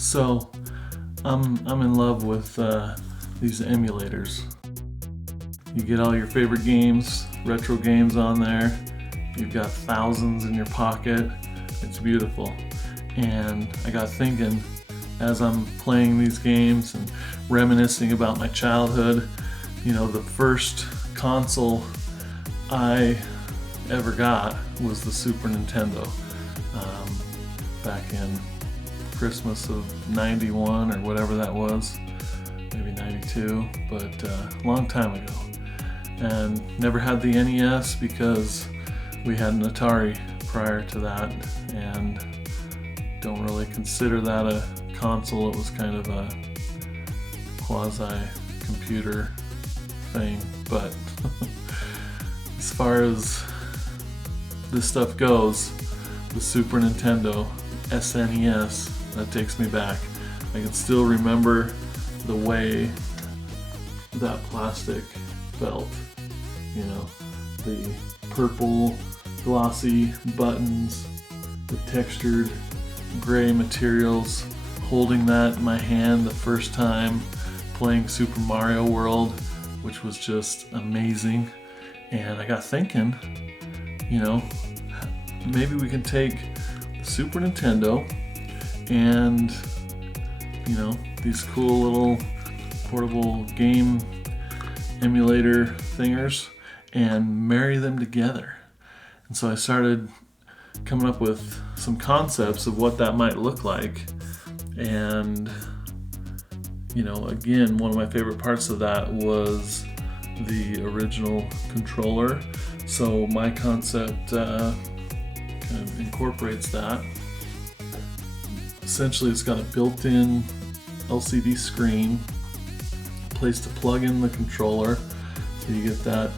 So I'm in love with these emulators. You get all your favorite games, retro games on there. You've got thousands in your pocket. It's beautiful. And I got thinking, as I'm playing these games and reminiscing about my childhood, you know, the first console I ever got was the Super Nintendo, back in Christmas of 91 or whatever that was, maybe 92, but a long time ago. And never had the NES because we had an Atari prior to that, and don't really consider that a console. It was kind of a quasi-computer thing, but as far as this stuff goes, the Super Nintendo SNES, that takes me back. I can still remember the way that plastic felt. You know, the purple glossy buttons, the textured gray materials, holding that in my hand the first time playing Super Mario World, which was just amazing. And I got thinking, you know, maybe we can take the Super Nintendo and, you know, these cool little portable game emulator thingers and marry them together. And so I started coming up with some concepts of what that might look like. And, you know, again, one of my favorite parts of that was the original controller. So my concept kind of incorporates that. Essentially, it's got a built-in LCD screen, a place to plug in the controller, so you get that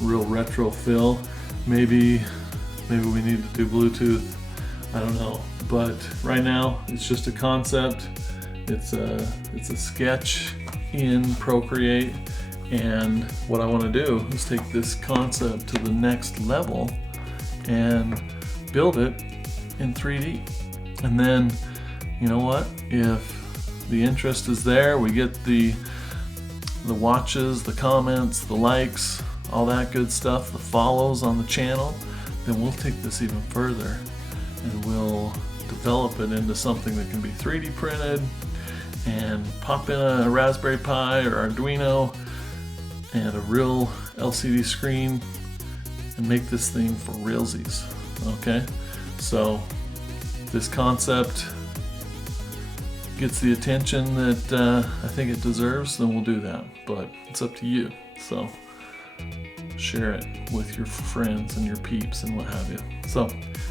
real retro feel. Maybe we need to do Bluetooth, I don't know. But right now, it's just a concept. It's a sketch in Procreate, and what I want to do is take this concept to the next level and build it in 3D. And then, you know what? If the interest is there, we get the watches, the comments, the likes, all that good stuff, the follows on the channel, then we'll take this even further and we'll develop it into something that can be 3D printed and pop in a Raspberry Pi or Arduino and a real LCD screen and make this thing for realsies. Okay? So this concept gets the attention that I think it deserves, then we'll do that. But it's up to you. So share it with your friends and your peeps and what have you. So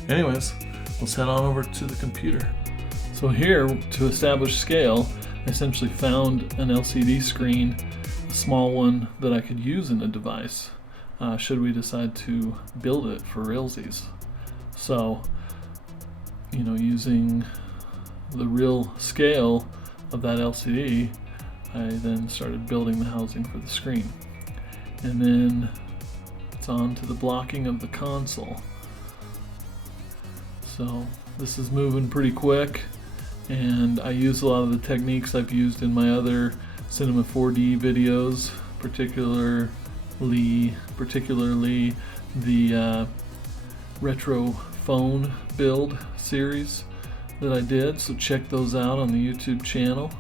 anyways, let's head on over to the computer. So here, to establish scale, I essentially found an LCD screen, a small one that I could use in a device, should we decide to build it for realsies. So, you know, using the real scale of that LCD, I then started building the housing for the screen. And then it's on to the blocking of the console. So this is moving pretty quick, and I use a lot of the techniques I've used in my other Cinema 4D videos, particularly the retro phone build series that I did. So check those out on the YouTube channel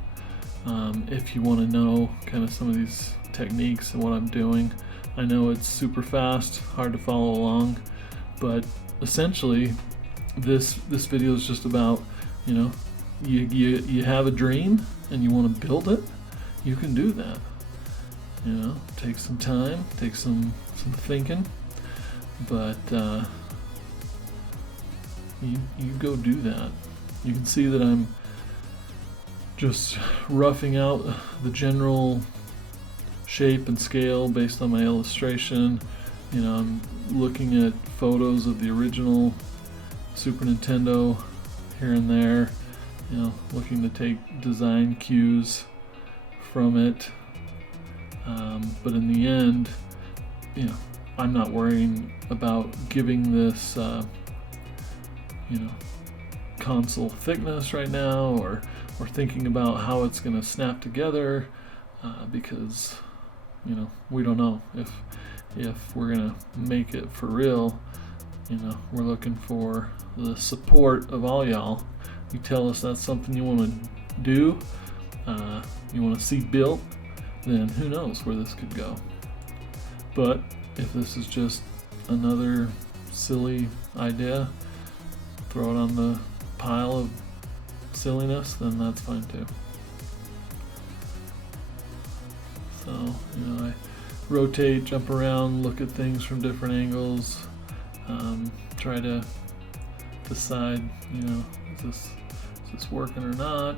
if you want to know kind of some of these techniques and what I'm doing. I know it's super fast, hard to follow along, but essentially this video is just about, you know, you have a dream and you want to build it, you can do that. You know, take some time, take some thinking, but you go do that. You can see that I'm just roughing out the general shape and scale based on my illustration. You know, I'm looking at photos of the original Super Nintendo here and there, you know, looking to take design cues from it. But in the end, you know, I'm not worrying about giving this, you know, console thickness right now, or we're thinking about how it's going to snap together, because we don't know if we're going to make it for real. We're looking for the support of all y'all. You tell us that's something you want to do, you want to see built, then who knows where this could go. But if this is just another silly idea, throw it on the pile of silliness, then that's fine too. So, I rotate, jump around, look at things from different angles, try to decide, is this working or not.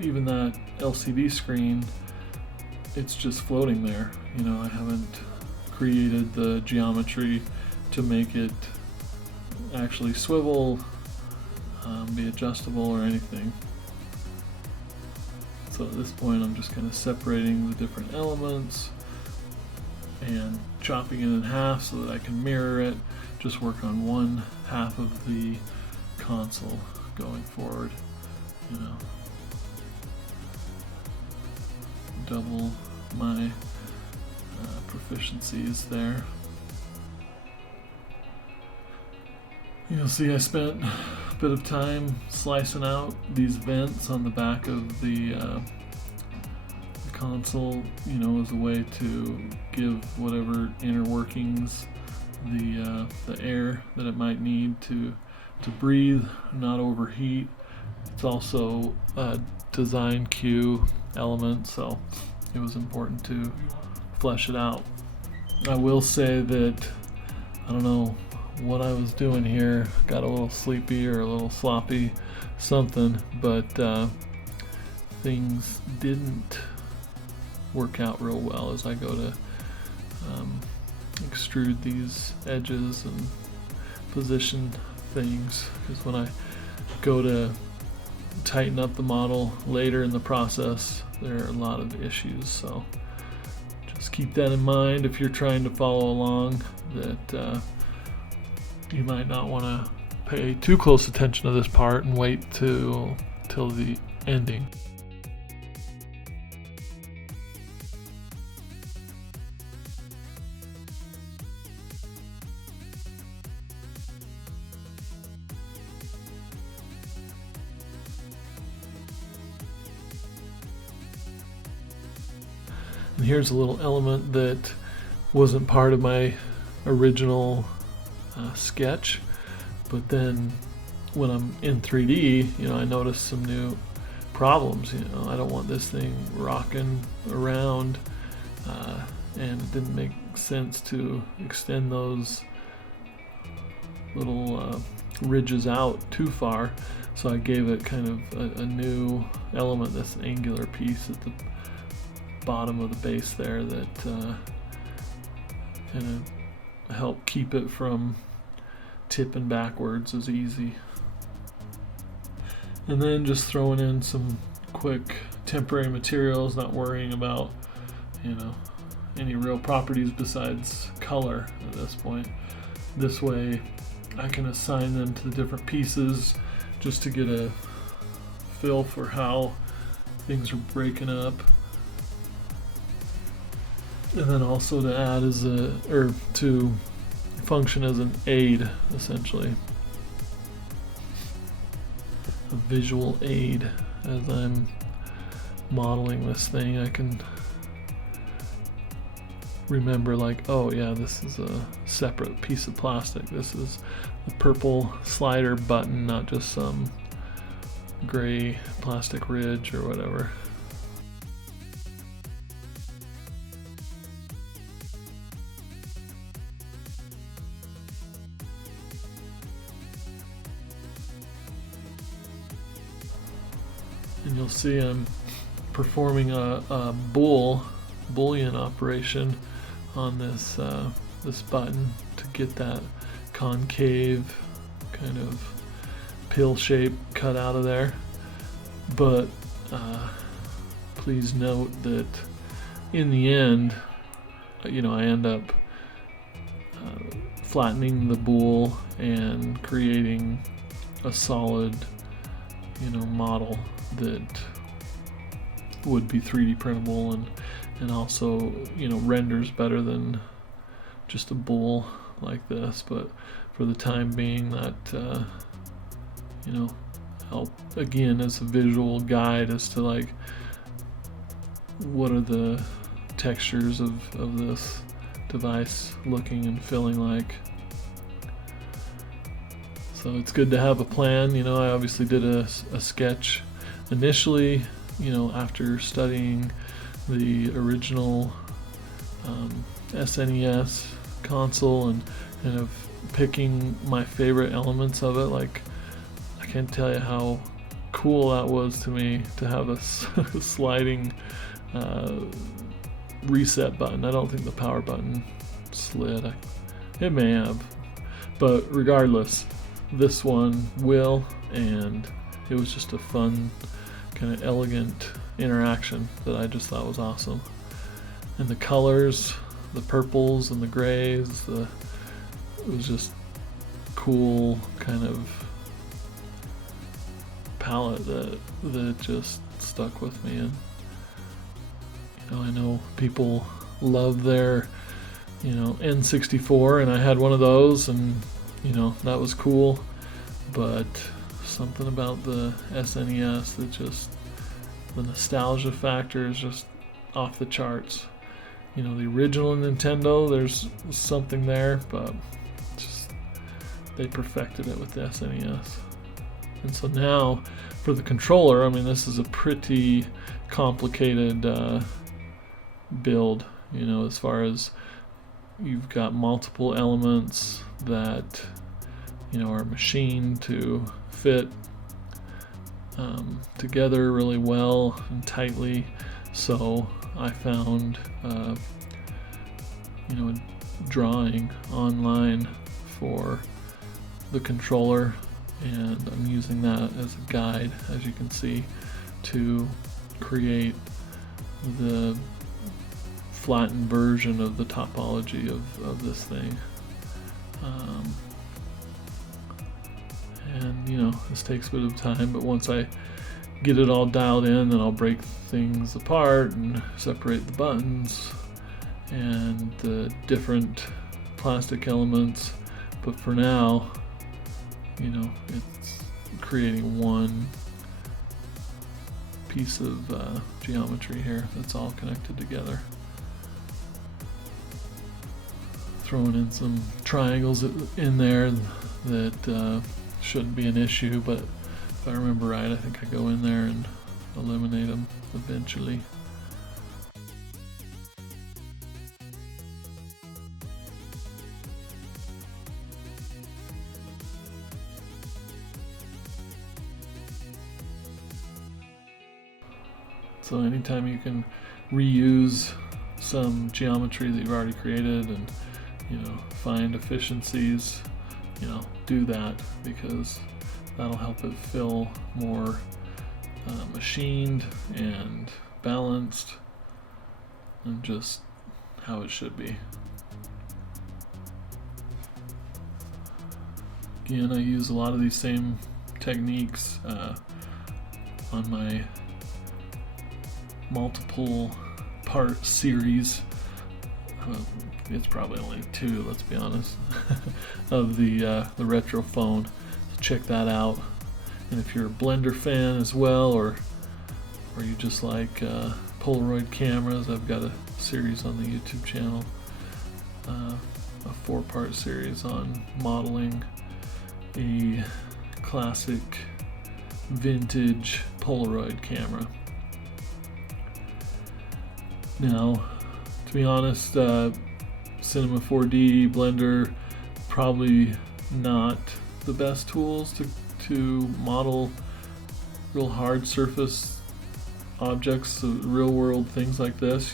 Even that LCD screen, it's just floating there. I haven't created the geometry to make it actually swivel, be adjustable or anything. So at this point I'm just kind of separating the different elements and chopping it in half so that I can mirror it, just work on one half of the console going forward. Double my proficiencies there. You'll see I spent a bit of time slicing out these vents on the back of the console, as a way to give whatever inner workings the air that it might need to breathe, not overheat. It's also a design cue element, so it was important to flesh it out. I will say that I don't know what I was doing here, got a little sleepy or a little sloppy something, but things didn't work out real well as I go to extrude these edges and position things, because when I go to tighten up the model later in the process, there are a lot of issues. So just keep that in mind if you're trying to follow along, that you might not want to pay too close attention to this part and wait till the ending. And here's a little element that wasn't part of my original sketch, but then when I'm in 3D, I noticed some new problems. I don't want this thing rocking around, and it didn't make sense to extend those little ridges out too far, so I gave it kind of a new element, this angular piece at the bottom of the base there that kind of help keep it from tipping backwards as easy. And then just throwing in some quick temporary materials, not worrying about any real properties besides color at this point. This way I can assign them to the different pieces just to get a feel for how things are breaking up. And then also to add to function as an aid, essentially. A visual aid as I'm modeling this thing. I can remember, like, oh yeah, this is a separate piece of plastic. This is the purple slider button, not just some gray plastic ridge or whatever. And you'll see I'm performing a Boolean operation on this this button to get that concave kind of pill shape cut out of there. But please note that in the end, I end up flattening the boule and creating a solid, model that would be 3D printable and also, renders better than just a boule like this. But for the time being, that help again as a visual guide as to like what are the textures of this device looking and feeling like. So it's good to have a plan. I obviously did a sketch initially, after studying the original SNES console and kind of picking my favorite elements of it. Like, I can't tell you how cool that was to me to have a sliding reset button. I don't think the power button slid. It may have, but regardless, this one will, and it was just a fun, kind of elegant interaction that I just thought was awesome. And the colors, the purples and the grays, it was just cool kind of palette that just stuck with me. And I know people love their N64, and I had one of those, and that was cool, but something about the SNES that just, the nostalgia factor is just off the charts. The original Nintendo, there's something there, but just they perfected it with the SNES. And so now for the controller, this is a pretty complicated build, as far as you've got multiple elements that are machined to fit together really well and tightly. So I found a drawing online for the controller, and I'm using that as a guide, as you can see, to create the flattened version of the topology of this thing. And this takes a bit of time, but once I get it all dialed in, then I'll break things apart and separate the buttons and the different plastic elements. But for now, it's creating one piece of geometry here that's all connected together. Throwing in some triangles in there that shouldn't be an issue, but if I remember right, I think I go in there and eliminate them eventually. So anytime you can reuse some geometry that you've already created and find efficiencies, do that, because that'll help it feel more machined and balanced and just how it should be. Again, I use a lot of these same techniques on my multiple part series. It's probably only 2, let's be honest, of the retro phone. So check that out. And if you're a Blender fan as well, or you just like Polaroid cameras, I've got a series on the YouTube channel, a 4-part series on modeling a classic vintage Polaroid camera. Now, to be honest, Cinema 4D, Blender, probably not the best tools to model real hard surface objects, real world things like this.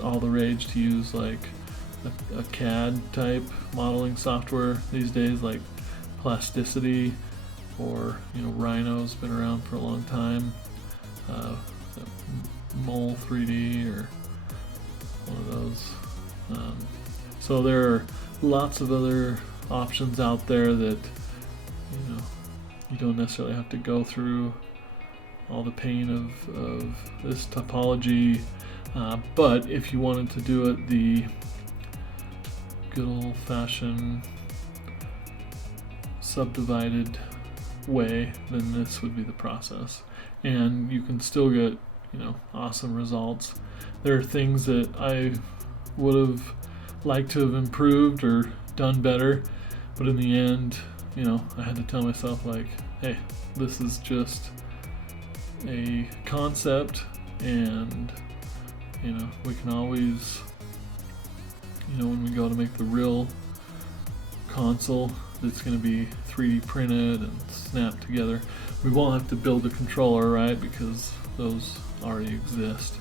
All the rage to use like a CAD type modeling software these days, like Plasticity, or Rhino's been around for a long time. Mole 3D or one of those. So there are lots of other options out there that you don't necessarily have to go through all the pain of this topology, but if you wanted to do it the good old-fashioned subdivided way, then this would be the process, and you can still get awesome results. There are things that I would have liked to have improved or done better, but in the end, I had to tell myself, like, hey, this is just a concept, and we can always, when we go to make the real console that's going to be 3D printed and snapped together, we won't have to build a controller, right, because those already exist.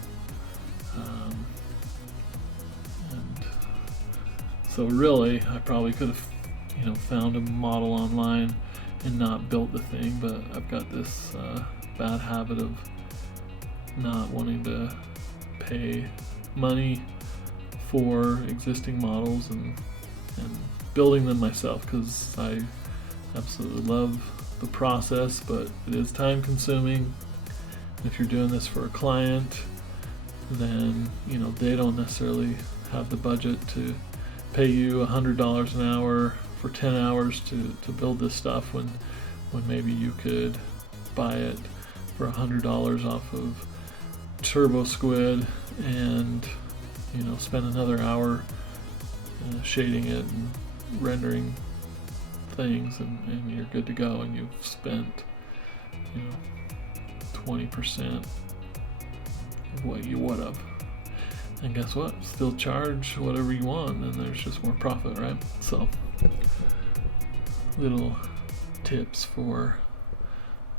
And so really, I probably could have found a model online and not built the thing, but I've got this bad habit of not wanting to pay money for existing models and building them myself, because I absolutely love the process, but it is time consuming. If you're doing this for a client, then they don't necessarily have the budget to pay you $100 an hour for 10 hours to build this stuff, when maybe you could buy it for $100 off of Turbo Squid and spend another hour shading it and rendering things, and you're good to go, and you've spent 20% of what you would have. And guess what? Still charge whatever you want, and there's just more profit, right? So, little tips for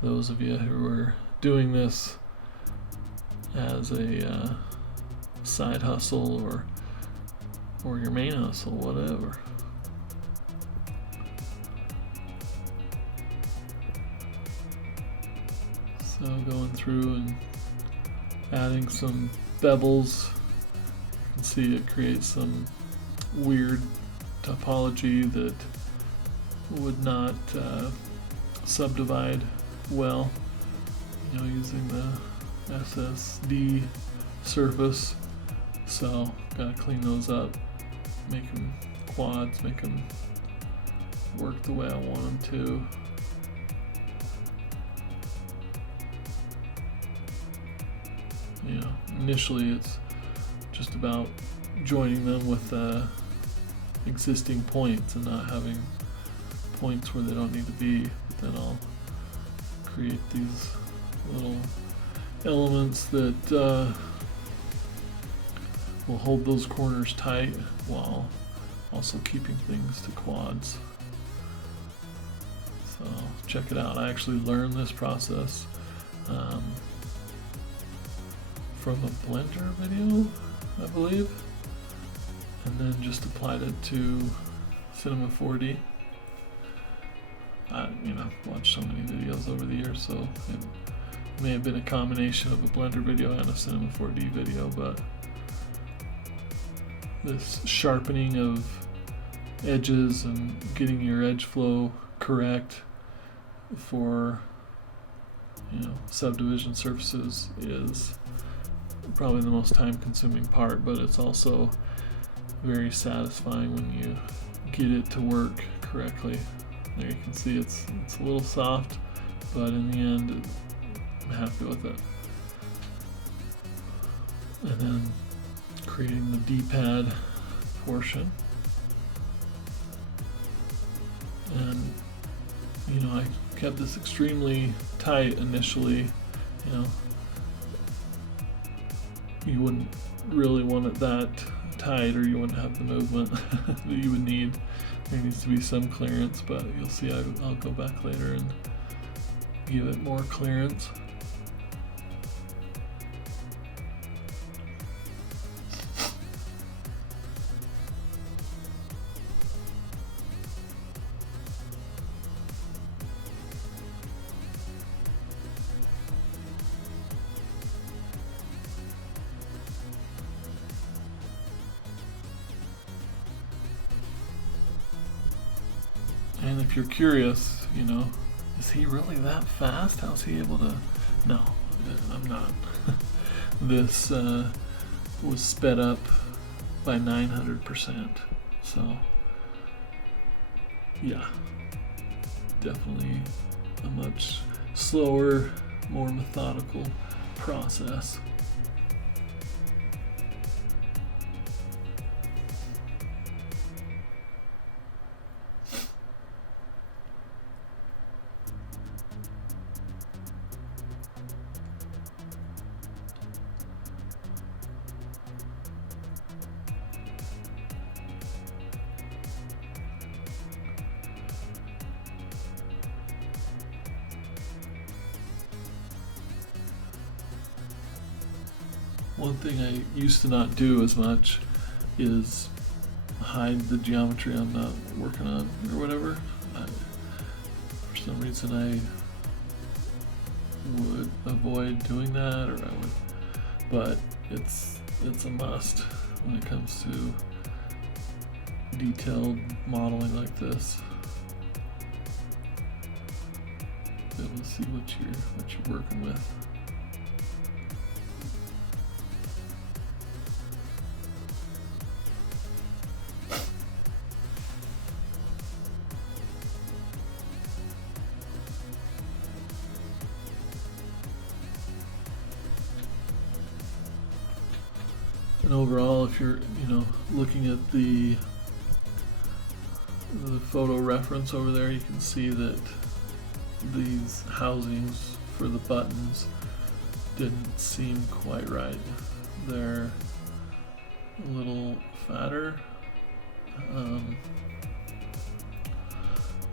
those of you who are doing this as a side hustle or your main hustle, whatever. So going through and adding some bevels, you can see it creates some weird topology that would not subdivide well, using the SSD surface. So gotta clean those up, make them quads, make them work the way I want them to. Initially it's just about joining them with existing points and not having points where they don't need to be, but then I'll create these little elements that will hold those corners tight while also keeping things to quads. So check it out. I actually learned this process from a Blender video, I believe, and then just applied it to Cinema 4D. I watched so many videos over the years, so it may have been a combination of a Blender video and a Cinema 4D video, but this sharpening of edges and getting your edge flow correct for subdivision surfaces is probably the most time-consuming part, but it's also very satisfying when you get it to work correctly. There you can see it's a little soft, but in the end I'm happy with it. And then creating the D-pad portion, and I kept this extremely tight initially. You wouldn't really want it that tight, or you wouldn't have the movement that you would need. There needs to be some clearance, but you'll see I'll go back later and give it more clearance. fine. If you're curious, you know, is he really that fast? How's he able to? No, I'm not. This was sped up by 900%. So, yeah, definitely a much slower, more methodical process. One thing I used to not do as much is hide the geometry I'm not working on or whatever. For some reason I would avoid doing that, or I would, but it's a must when it comes to detailed modeling like this. Be able to see what you're working with. And overall, if you're, looking at the photo reference over there, you can see that these housings for the buttons didn't seem quite right. They're a little fatter.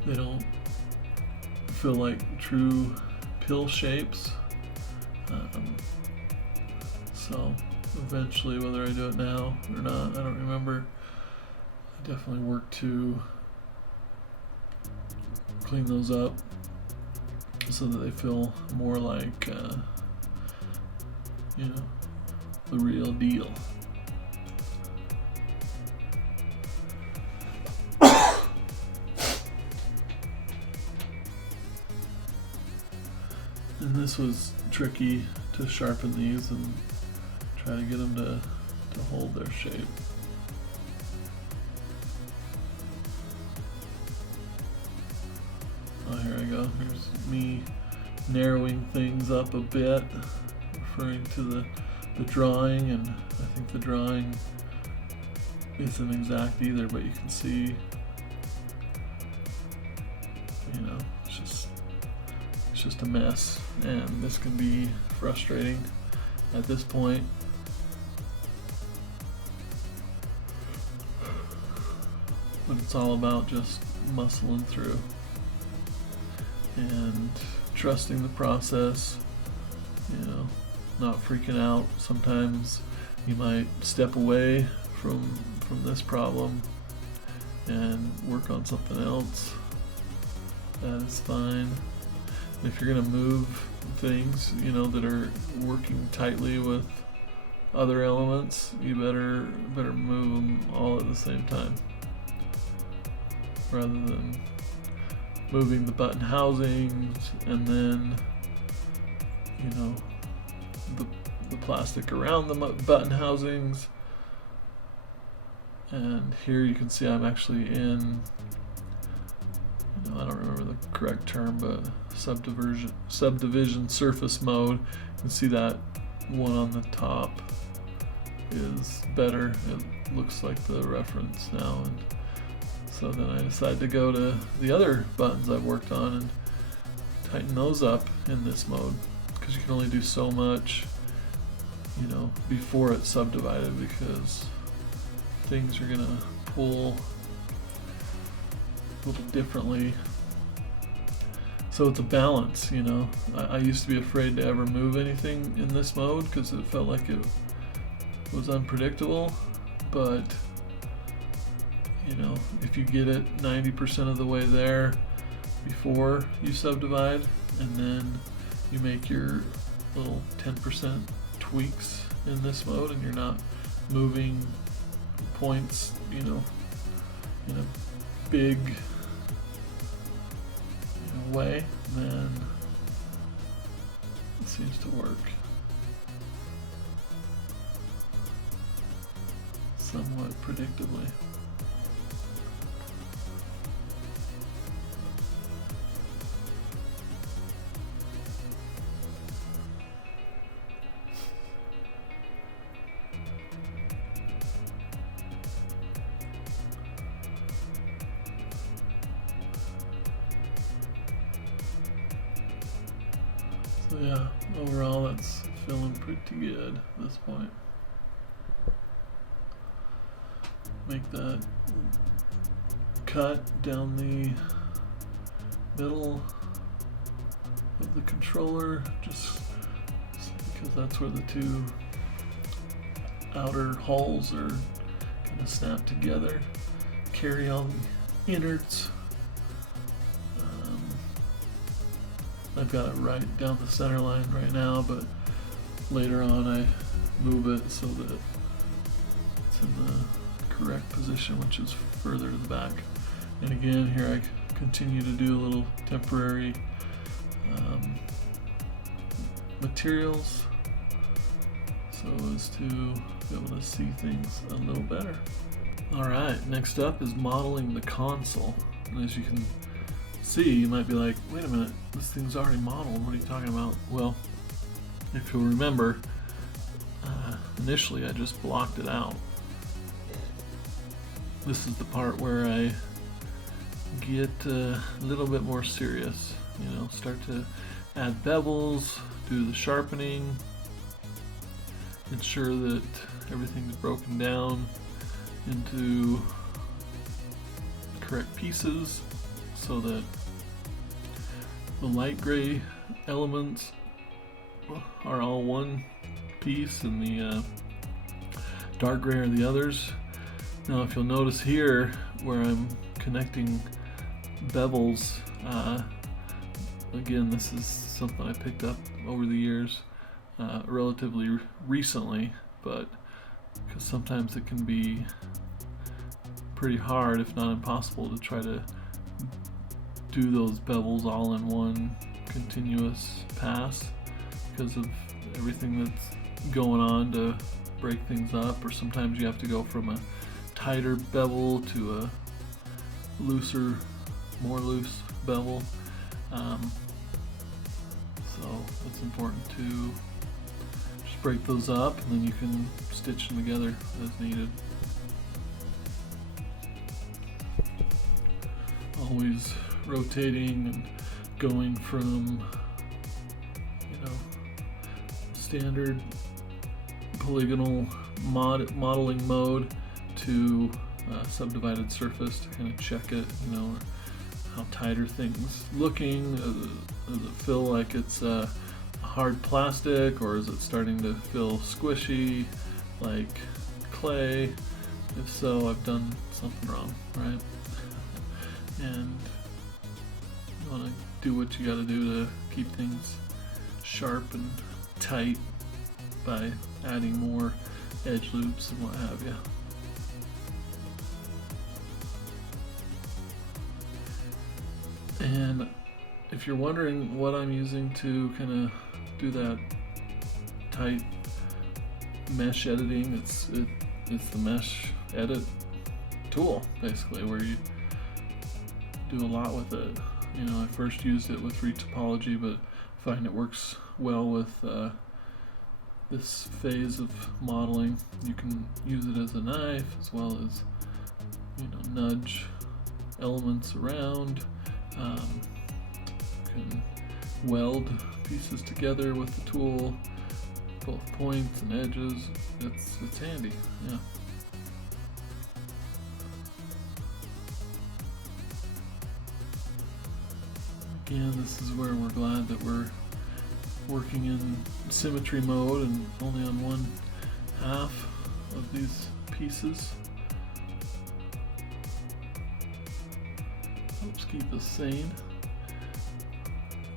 They don't feel like true pill shapes. So eventually, whether I do it now or not, I don't remember. I definitely work to clean those up so that they feel more like, the real deal. And this was tricky to sharpen these and try to get them to hold their shape. Oh, here I go. Here's me narrowing things up a bit, referring to the drawing, and I think the drawing isn't exact either, but you can see, it's just a mess, and this can be frustrating at this point. But it's all about just muscling through and trusting the process, not freaking out. Sometimes you might step away from this problem and work on something else. That is fine. And if you're gonna move things, that are working tightly with other elements, you better move them all at the same time, rather than moving the button housings and then the plastic around the button housings. And here you can see I'm actually in, I don't remember the correct term, but subdivision surface mode. You can see that one on the top is better. It looks like the reference now, and so then I decided to go to the other buttons I've worked on and tighten those up in this mode, because you can only do so much, before it's subdivided, because things are gonna pull a little differently. So it's a balance, I used to be afraid to ever move anything in this mode because it felt like it was unpredictable, but if you get it 90% of the way there before you subdivide, and then you make your little 10% tweaks in this mode, and you're not moving points, in a big of way, then it seems to work somewhat predictably. So yeah, overall that's feeling pretty good at this point. Make that cut down the middle of the controller, just because that's where the two outer holes are kind of snapped together. Carry all the innards. I've got it right down the center line right now, but later on I move it so that it's in the correct position, which is further to the back. And again, here I continue to do a little temporary materials so as to be able to see things a little better. Alright, next up is modeling the console. And as you can see, you might be like, wait a minute, this thing's already modeled, what are you talking about? Well, if you'll remember, initially I just blocked it out. This is the part where I get a little bit more serious, you know, start to add bevels, do the sharpening, ensure that everything's broken down into correct pieces so that the light gray elements are all one piece and the dark gray are the others. Now if you'll notice here where I'm connecting bevels, again this is something I picked up over the years, relatively recently, but because sometimes it can be pretty hard, if not impossible, to try to do those bevels all in one continuous pass because of everything that's going on to break things up, or sometimes you have to go from a tighter bevel to a looser, more loose bevel. So it's important to just break those up and then you can stitch them together as needed. Always rotating and going from, you know, standard polygonal modeling mode to subdivided surface to kind of check it, you know, how tight are things looking, does it feel like it's hard plastic, or is it starting to feel squishy like clay? If so, I've done something wrong, right? And you want to do what you got to do to keep things sharp and tight by adding more edge loops and what have you. And if you're wondering what I'm using to kind of do that tight mesh editing, it's the mesh edit tool basically, where you do a lot with it. You know, I first used it with retopology, but I find it works well with this phase of modeling. You can use it as a knife as well as, you know, nudge elements around. Can weld pieces together with the tool, both points and edges. It's handy, yeah. Again, this is where we're glad that we're working in symmetry mode and only on one half of these pieces. Helps keep us sane.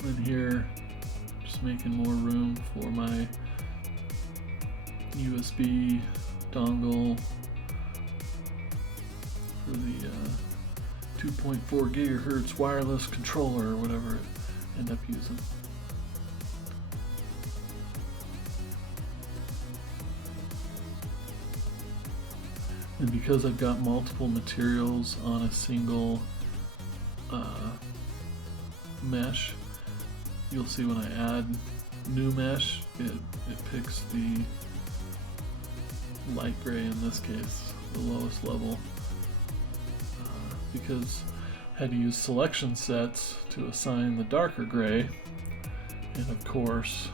And here, just making more room for my USB dongle for the 2.4 gigahertz wireless controller or whatever it end up using. And because I've got multiple materials on a single mesh, you'll see when I add new mesh, it picks the light gray, in this case, the lowest level, because I had to use selection sets to assign the darker gray, and of course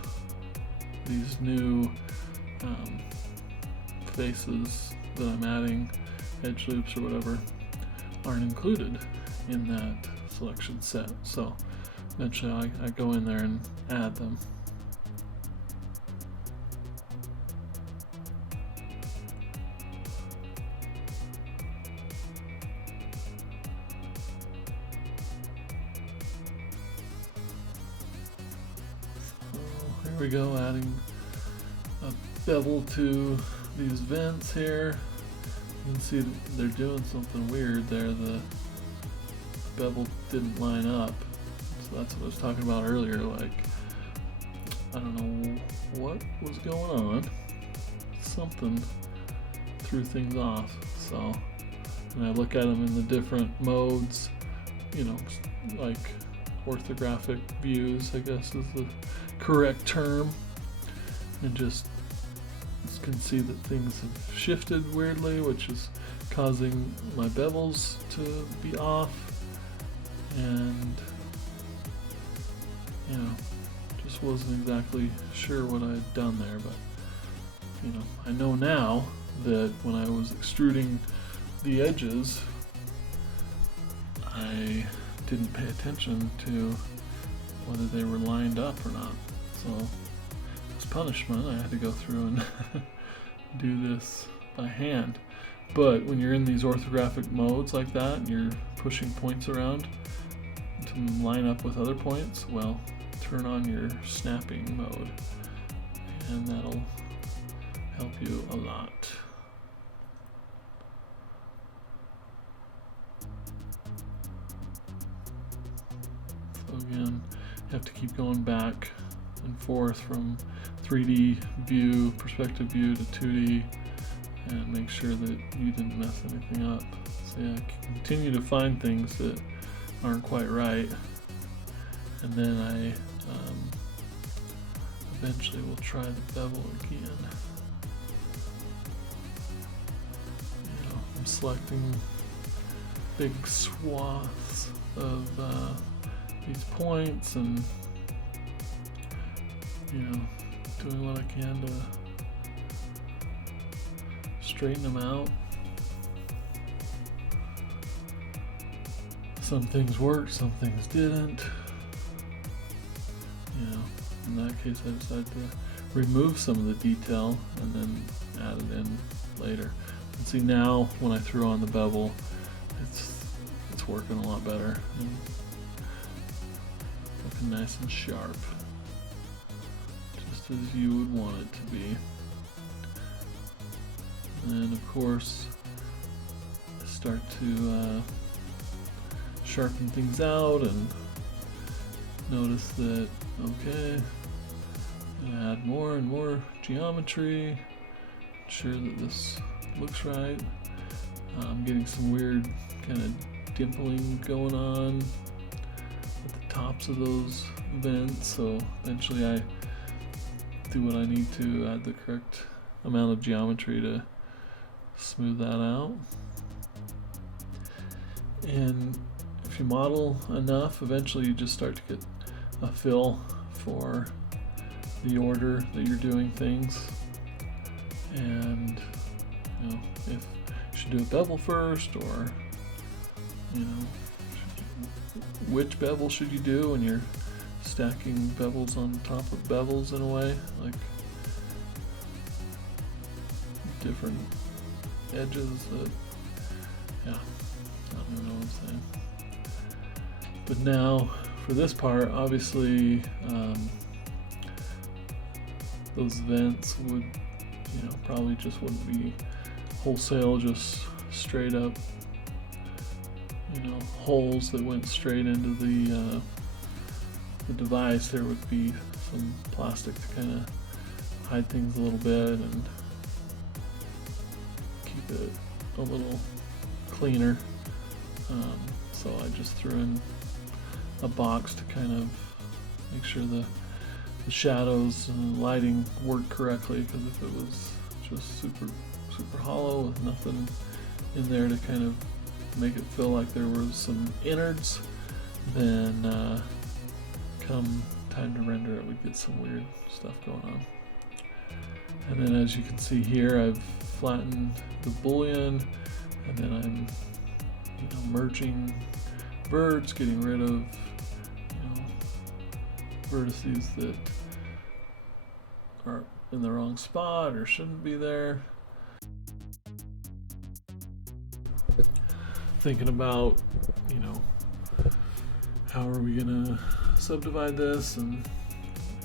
these new faces that I'm adding, edge loops or whatever, aren't included in that selection set. So eventually I go in there and add them. So here we go, adding a bevel to these vents here. You can see that they're doing something weird there. The bevel didn't line up. So that's what I was talking about earlier. Like, I don't know what was going on. Something threw things off. So when I look at them in the different modes, you know, like orthographic views, I guess is the correct term, and just can see that things have shifted weirdly, which is causing my bevels to be off, and you know, just wasn't exactly sure what I had done there. But you know, I know now that when I was extruding the edges, I didn't pay attention to whether they were lined up or not. So as punishment, I had to go through and do this by hand. But when you're in these orthographic modes like that and you're pushing points around to line up with other points, well, turn on your snapping mode and that'll help you a lot. So again, you have to keep going back and forth from 3D view, perspective view to 2D, and make sure that you didn't mess anything up. So yeah, continue to find things that aren't quite right, and then I eventually will try the bevel again. You know, I'm selecting big swaths of these points and, you know, doing what I can to straighten them out. Some things worked, some things didn't. You know, in that case I decided to remove some of the detail and then add it in later. And see, now when I threw on the bevel, it's working a lot better and looking nice and sharp, just as you would want it to be. And of course, start to sharpen things out and notice that, okay, add more and more geometry, ensure that this looks right. I'm getting some weird kind of dimpling going on at the tops of those vents, so eventually I do what I need to add the correct amount of geometry to smooth that out. And if you model enough, eventually you just start to get a feel for the order that you're doing things, and you know, if you should do a bevel first, or you know, which bevel should you do when you're stacking bevels on top of bevels in a way, like different edges that, yeah, I don't even know what I'm saying. But now for this part, obviously those vents would, you know, probably just wouldn't be wholesale, just straight up holes that went straight into the device. There would be some plastic to kind of hide things a little bit and keep it a little cleaner. So I just threw in a box to kind of make sure the shadows and lighting worked correctly, because if it was just super hollow with nothing in there to kind of make it feel like there was some innards, then come time to render it, we'd get some weird stuff going on. And then as you can see here, I've flattened the boolean, and then I'm merging verts, getting rid of vertices that are in the wrong spot or shouldn't be there. Thinking about, how are we gonna subdivide this and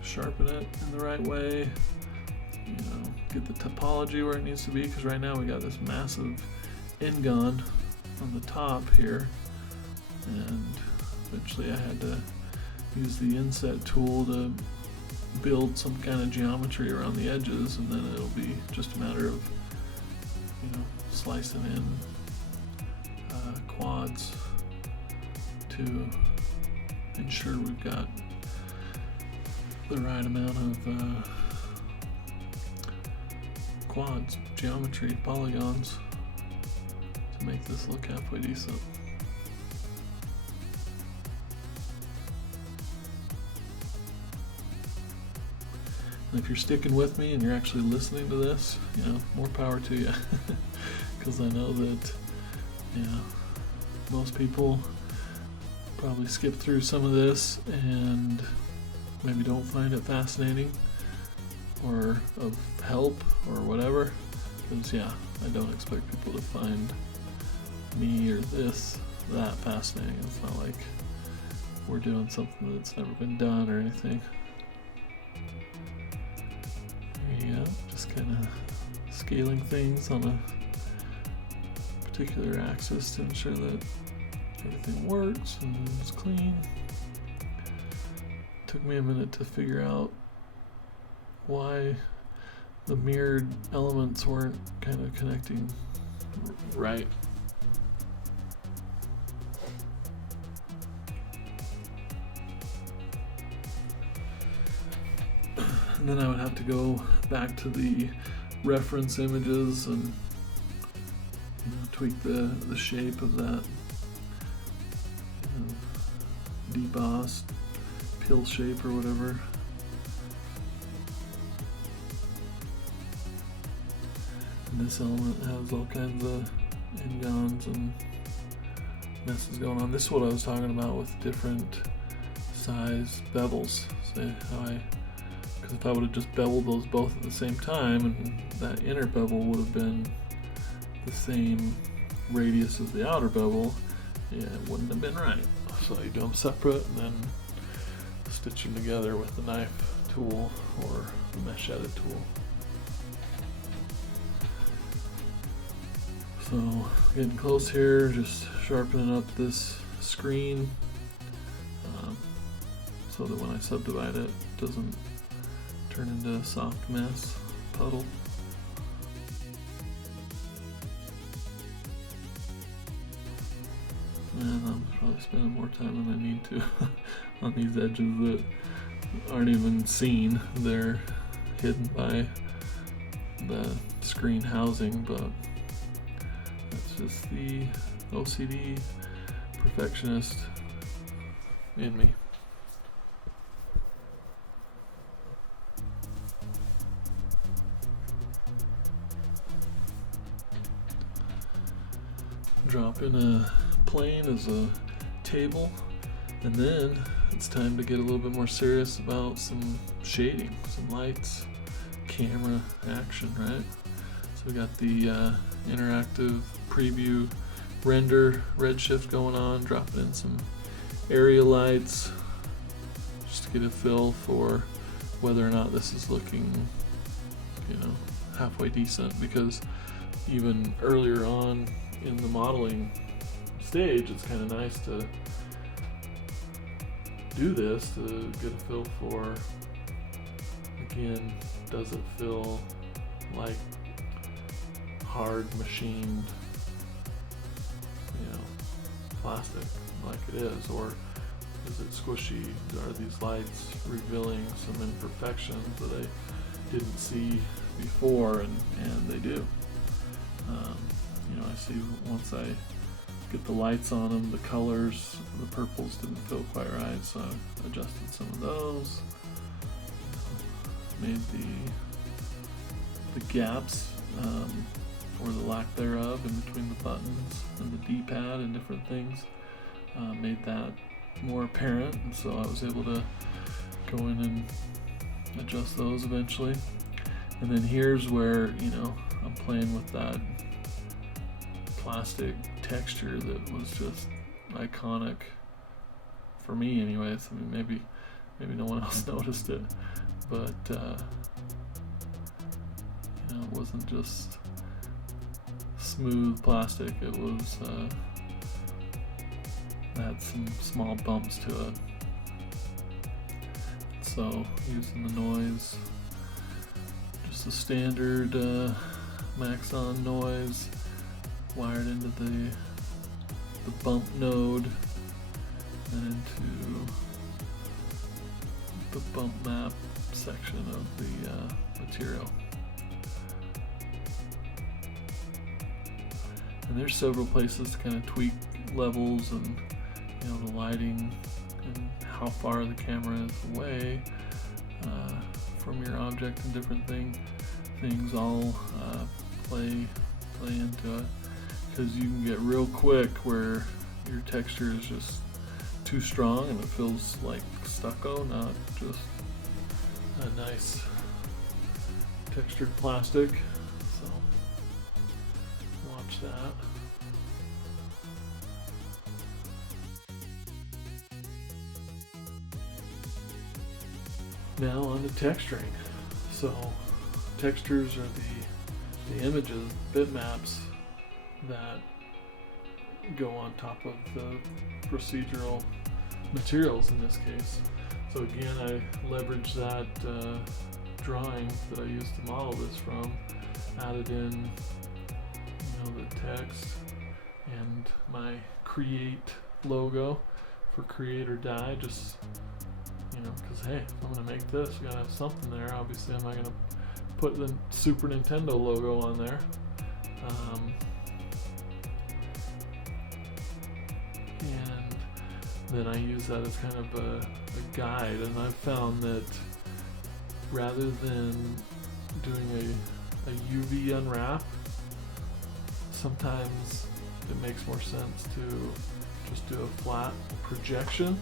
sharpen it in the right way, get the topology where it needs to be, because right now we got this massive n-gon on the top here, and eventually I had to use the inset tool to build some kind of geometry around the edges, and then it'll be just a matter of slicing in quads to ensure we've got the right amount of quads, geometry, polygons to make this look halfway decent. And if you're sticking with me and you're actually listening to this, more power to you. Because I know that, most people probably skip through some of this and maybe don't find it fascinating or of help or whatever. Because I don't expect people to find me or that fascinating. It's not like we're doing something that's never been done or anything. There you go, just kind of scaling things on a particular axis to ensure that everything works and it's clean. Took me a minute to figure out why the mirrored elements weren't kind of connecting right. And then I would have to go back to the reference images and tweak the shape of that debossed pill shape or whatever. And this element has all kinds of n-gons and messes going on. This is what I was talking about with different size bevels. Because if I would have just beveled those both at the same time, and that inner bevel would have been the same radius as the outer bevel, it wouldn't have been right. So you do them separate and then stitch them together with the knife tool or the mesh edit tool. So getting close here, just sharpening up this screen so that when I subdivide it, it doesn't turn into a soft mess puddle. And I'm probably spending more time than I need to on these edges that aren't even seen. They're hidden by the screen housing, but that's just the OCD perfectionist in me. Drop in a plane as a table, and then it's time to get a little bit more serious about some shading, some lights, camera action, right? So we got the interactive preview render redshift going on, dropping in some area lights just to get a feel for whether or not this is looking, halfway decent, because even earlier on in the modeling stage, it's kind of nice to do this to get a feel for, again, does it feel like hard machined, plastic like it is, or is it squishy? Are these lights revealing some imperfections that I didn't see before, and they do. I see once I get the lights on them, the colors, the purples didn't feel quite right, so I adjusted some of those. Made the gaps, or the lack thereof, in between the buttons and the D-pad and different things, made that more apparent, and so I was able to go in and adjust those eventually. And then here's where I'm playing with that plastic texture that was just iconic for me anyways. I mean, maybe no one else noticed it, but it wasn't just smooth plastic. It was had some small bumps to it. So using the noise, just a standard max on noise, wired into the bump node and into the bump map section of the material. And there's several places to kind of tweak levels and the lighting and how far the camera is away from your object, and different things all play into it, because you can get real quick where your texture is just too strong and it feels like stucco, not just a nice textured plastic. So watch that. Now on to texturing. So textures are the images, bitmaps that go on top of the procedural materials in this case. So again, I leveraged that drawing that I used to model this from, added in the text and my create logo for create or die, just because hey, if I'm gonna make this, I gotta have something there. Obviously I'm not gonna put the Super Nintendo logo on there. And then I use that as kind of a guide, and I've found that rather than doing a UV unwrap, sometimes it makes more sense to just do a flat projection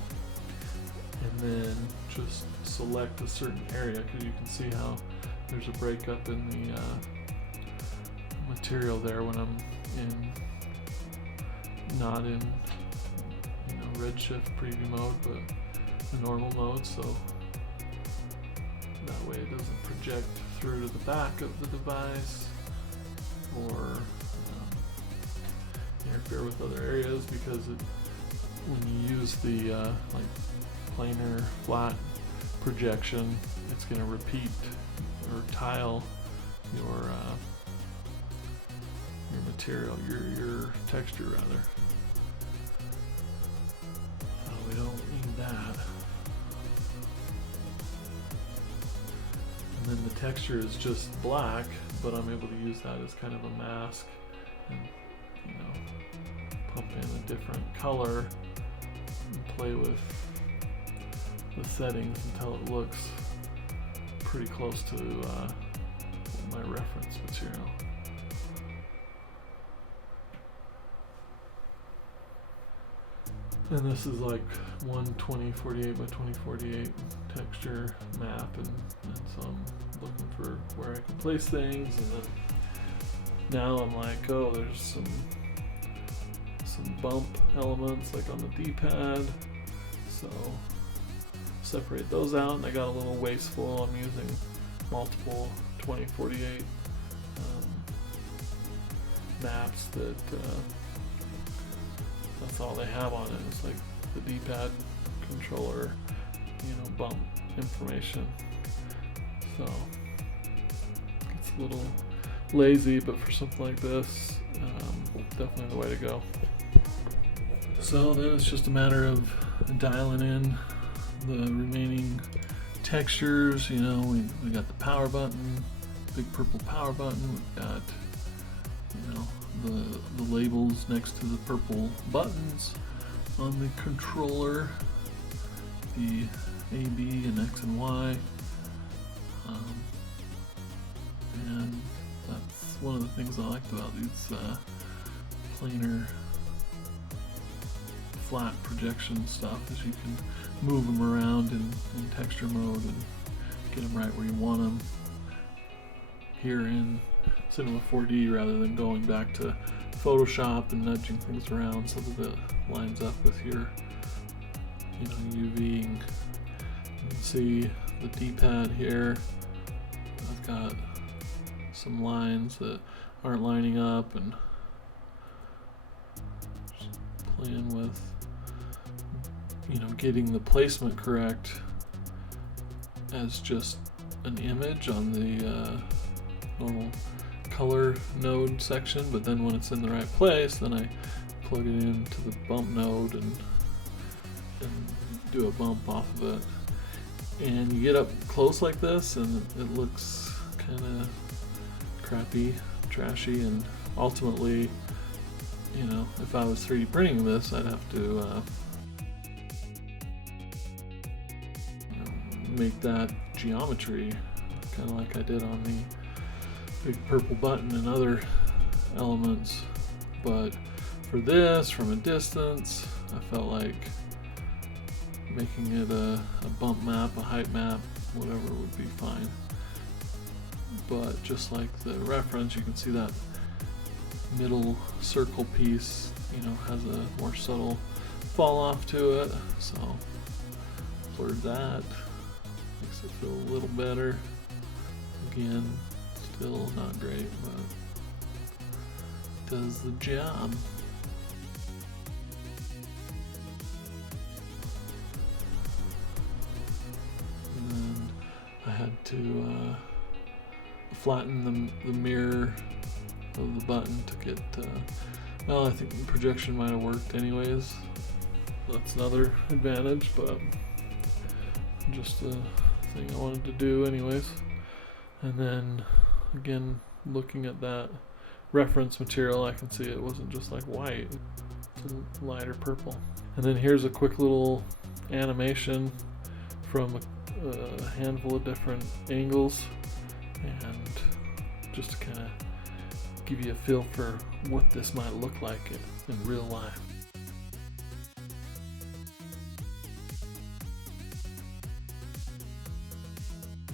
and then just select a certain area, because you can see how there's a breakup in the material there when I'm not in Redshift preview mode, but the normal mode, so that way it doesn't project through to the back of the device or interfere with other areas, because when you use the planar flat projection, it's going to repeat or tile your material, your texture rather. So we don't need that. And then the texture is just black, but I'm able to use that as kind of a mask and pump in a different color and play with the settings until it looks pretty close to my reference material. And this is like one 2048 by 2048 texture map, and so I'm looking for where I can place things, and then now I'm like, oh, there's some bump elements like on the D-pad, so separate those out, and I got a little wasteful. I'm using multiple 2048 maps that that's all they have on it. It's like the D-pad controller, bump information. So it's a little lazy, but for something like this, definitely the way to go. So then it's just a matter of dialing in the remaining textures. We got the power button, big purple power button. We've got the labels next to the purple buttons on the controller, the A, B, and X and Y, and that's one of the things I liked about these planar flat projection stuff, is you can move them around in texture mode and get them right where you want them here in Cinema 4D, rather than going back to Photoshop and nudging things around so that it lines up with your UVing. You can see the D-pad here. I've got some lines that aren't lining up, and just playing with getting the placement correct as just an image on the normal color node section, but then when it's in the right place, then I plug it into the bump node and do a bump off of it. And you get up close like this and it looks kind of crappy, trashy, and ultimately, if I was 3D printing this, I'd have to make that geometry kind of like I did on the big purple button and other elements. But for this, from a distance, I felt like making it a bump map, a height map, whatever would be fine. But just like the reference, you can see that middle circle piece, has a more subtle fall off to it. So blurred that, makes it feel a little better. Again, still not great, but does the job. And then I had to flatten the mirror of the button to get, I think the projection might have worked anyways. That's another advantage, but just a thing I wanted to do anyways. And then again, looking at that reference material, I can see it wasn't just like white, it's a lighter purple. And then here's a quick little animation from a handful of different angles, and just to kind of give you a feel for what this might look like in real life.